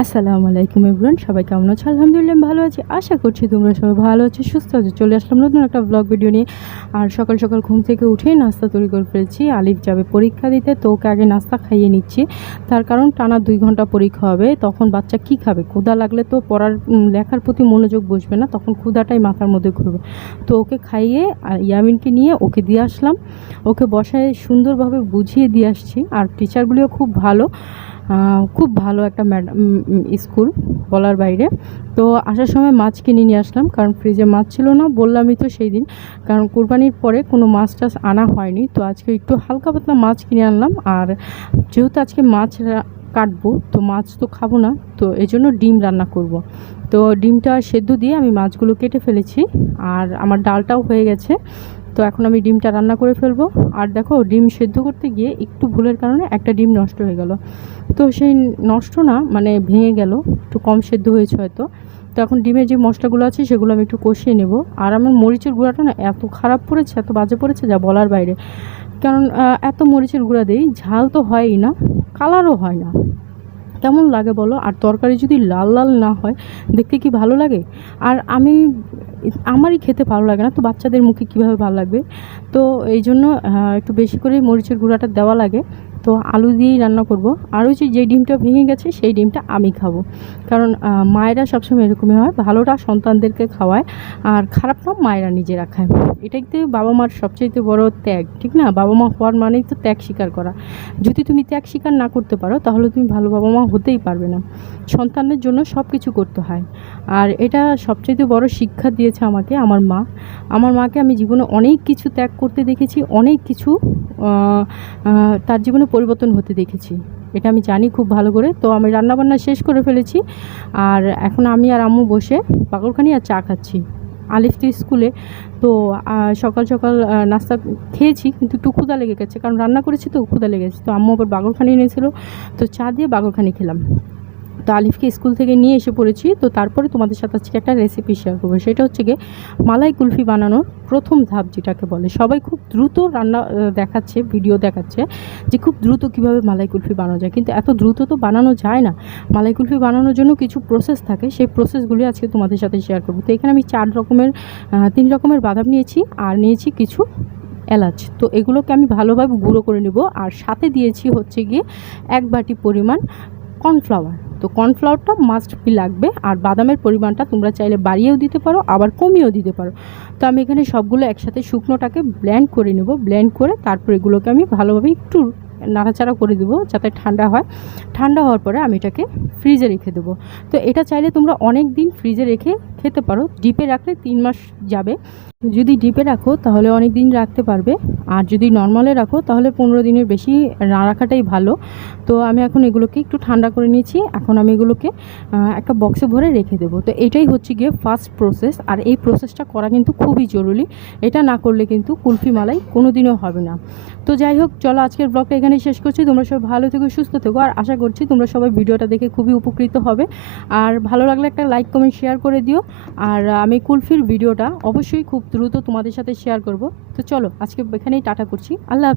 আসসালামু আলাইকুম এভরিওয়ান, সবাই কেমন আছো? আলহামদুলিল্লাহ ভালো আছি। আশা করছি তোমরা সবাই ভালো আছো, সুস্থ আছো। চলে আসলাম নতুন একটা ব্লগ ভিডিও নিয়ে। আর সকাল সকাল ঘুম থেকে উঠেই নাস্তা তৈরি করে ফেলেছি। আলিফ যাবে পরীক্ষা দিতে, তো ওকে আগে নাস্তা খাইয়ে নিচ্ছি। তার কারণ টানা দুই ঘণ্টা পরীক্ষা হবে, তখন বাচ্চা কি খাবে? ক্ষুধা লাগলে তো পড়ার লেখার প্রতি মনোযোগ বসবে না, তখন ক্ষুধাটাই মাথার মধ্যে ঘুরবে। তো ওকে খাইয়ে, আর ইয়ামিনকে নিয়ে ওকে দিয়ে আসলাম। ওকে বসায় সুন্দরভাবে বুঝিয়ে দিয়ে আসছি। আর টিচারগুলিও খুব ভালো। খুব ভালো একটা ম্যাডাম স্কুল বলার বাইরে। তো আসার সময় মাছ কিনে নিয়ে আসলাম, কারণ ফ্রিজে মাছ ছিল না, বললামই তো সেই দিন। কারণ কোরবানির পরে কোনো মাছ টাছ আনা হয়নি, তো আজকে একটু হালকা পাতলা মাছ কিনে আনলাম। আর যেহেতু আজকে মাছ কাটবো, তো মাছ তো খাব না, তো এই জন্য ডিম রান্না করব। তো ডিমটা সেদ্ধ দিয়ে আমি মাছগুলো কেটে ফেলেছি, আর আমার ডালটাও হয়ে গেছে। তো এখন আমি ডিমটা রান্না করে ফেলব। আর দেখো, ডিম সেদ্ধ করতে গিয়ে একটু ভুলের কারণে একটা ডিম নষ্ট হয়ে গেল। তো সেই নষ্ট না মানে ভেঙে গেল, একটু কম সেদ্ধ হয়েছে হয়তো। তো এখন ডিমের যে মশলাগুলো আছে, সেগুলো আমি একটু কষিয়ে নেব। আর আমার মরিচের গুঁড়াটা না এত খারাপ পড়েছে, এত বাজে পড়েছে যা বলার বাইরে। কারণ এত মরিচের গুঁড়া দিই, ঝাল তো হয়ই না, কালারও হয় না। কেমন লাগে বলো? আর তরকারি যদি লাল লাল না হয়, দেখতে কি ভালো লাগে? আর আমি, আমারই খেতে ভালো লাগে না, তো বাচ্চাদের মুখে কীভাবে ভালো লাগবে? তো এই জন্য একটু বেশি করে মরিচের গুঁড়াটা দেওয়া লাগে। তো আলু দিয়েই রান্না করব। ওই যে যে ডিমটা ভেঙে গেছে, সেই ডিমটা আমি খাব। কারণ মায়েরা সবসময় এরকমই হয়। ভালোটা সন্তানদেরকে খাওয়ায়, আর খারাপটা মায়েরা নিজেরা এটাই তো বাবা মার সবচেয়ে বড় ত্যাগ, ঠিক না? বাবা মা হওয়ার মানেই তো ত্যাগ স্বীকার করা। যদি তুমি ত্যাগ স্বীকার না করতে পারো, তাহলে তুমি ভালো বাবা মা হতেই পারবে না। সন্তানের জন্য সব কিছু করতে হয়। আর এটা সবচেয়ে বড় শিক্ষা দিয়েছে আমাকে আমার মা। আমার মাকে আমি জীবনে অনেক কিছু ত্যাগ করতে দেখেছি, অনেক কিছু তার জীবনে পরিবর্তন হতে দেখেছি। এটা আমি জানি খুব ভালো করে। তো আমি রান্নাবান্না শেষ করে ফেলেছি। আর এখন আমি আর আম্মু বসে পাগলখানি আর চা খাচ্ছি। আলিফ তো স্কুলে। তো সকাল সকাল নাস্তা খেয়েছি, কিন্তু একটু ক্ষুদা লেগে গেছে। কারণ রান্না করেছি তো ক্ষুদা লেগেছে তো আম্মু আবার বাগরখানি এনেছিল। তো চা দিয়ে বাগরখানি খেলাম। তো আলিফকে স্কুল থেকে নিয়ে এসে পড়েছি। তো তারপরে তোমাদের সাথে আজকে একটা রেসিপি শেয়ার করব। সেটা হচ্ছে গিয়ে মালাই কুলফি বানানোর প্রথম ধাপ যেটাকে বলে। সবাই খুব দ্রুত রান্না দেখাচ্ছে ভিডিও দেখাচ্ছে যে খুব দ্রুত কীভাবে মালাই কুলফি বানানো যায়। কিন্তু এত দ্রুত তো বানানো যায় না। মালাই কুলফি বানানোর জন্য কিছু প্রসেস থাকে। সেই প্রসেসগুলি আজকে তোমাদের সাথে শেয়ার করব। তো এখানে আমি চার রকমের তিন রকমের বাদাম নিয়েছি আর নিয়েছি কিছু এলাচ। তো এগুলোকে আমি ভালোভাবে গুঁড়ো করে নেব। আর সাথে দিয়েছি হচ্ছে গিয়ে এক বাটি পরিমাণ কর্নফ্লাওয়ার তো কর্নফ্লাওয়ারটা মাস্ট বি লাগবে। আর বাদামের পরিমাণটা তোমরা চাইলে বাড়িয়েও দিতে পারো, আবার কমিয়েও দিতে পারো। তো আমি এখানে সবগুলো একসাথে শুকনোটাকে ব্ল্যান্ড করে নেব। ব্ল্যান্ড করে তারপর এগুলোকে আমি ভালোভাবে একটু নাড়াচাড়া করে দেবো যাতে ঠান্ডা হয়। ঠান্ডা হওয়ার পরে আমি এটাকে ফ্রিজে রেখে দেবো। তো এটা চাইলে তোমরা অনেক দিন ফ্রিজে রেখে খেতে পারো। ডিপে রাখলে তিন মাস যাবে। যদি ডিপে রাখো, তাহলে অনেক দিন রাখতে পারবে। আর যদি নর্মালে রাখো, তাহলে পনেরো দিনের বেশি না রাখাটাই ভালো। তো আমি এখন এগুলোকে একটু ঠান্ডা করে নিয়েছি। এখন আমি এগুলোকে একটা বক্সে ভরে রেখে দেবো। তো এটাই হচ্ছে গিয়ে ফার্স্ট প্রসেস আর এই প্রসেসটা করা কিন্তু খুবই জরুরি। এটা না করলে কিন্তু কুলফি মালাই কোনো দিনও হবে না। তো যাই হোক, চলো আজকের ব্লগটা এখানেই শেষ করছি। তোমরা সবাই ভালো থেকো, সুস্থ থেকো। আর আশা করছি তোমরা সবাই ভিডিওটা দেখে খুবই উপকৃত হবে। আর ভালো লাগলে একটা লাইক কমেন্ট শেয়ার করে দিও। আর আমি কুলফির ভিডিওটা অবশ্যই খুব দ্রুত তোমাদের সাথে শেয়ার করব তো চলো, আজকে এখানেই টাটা করছি আল্লাহ।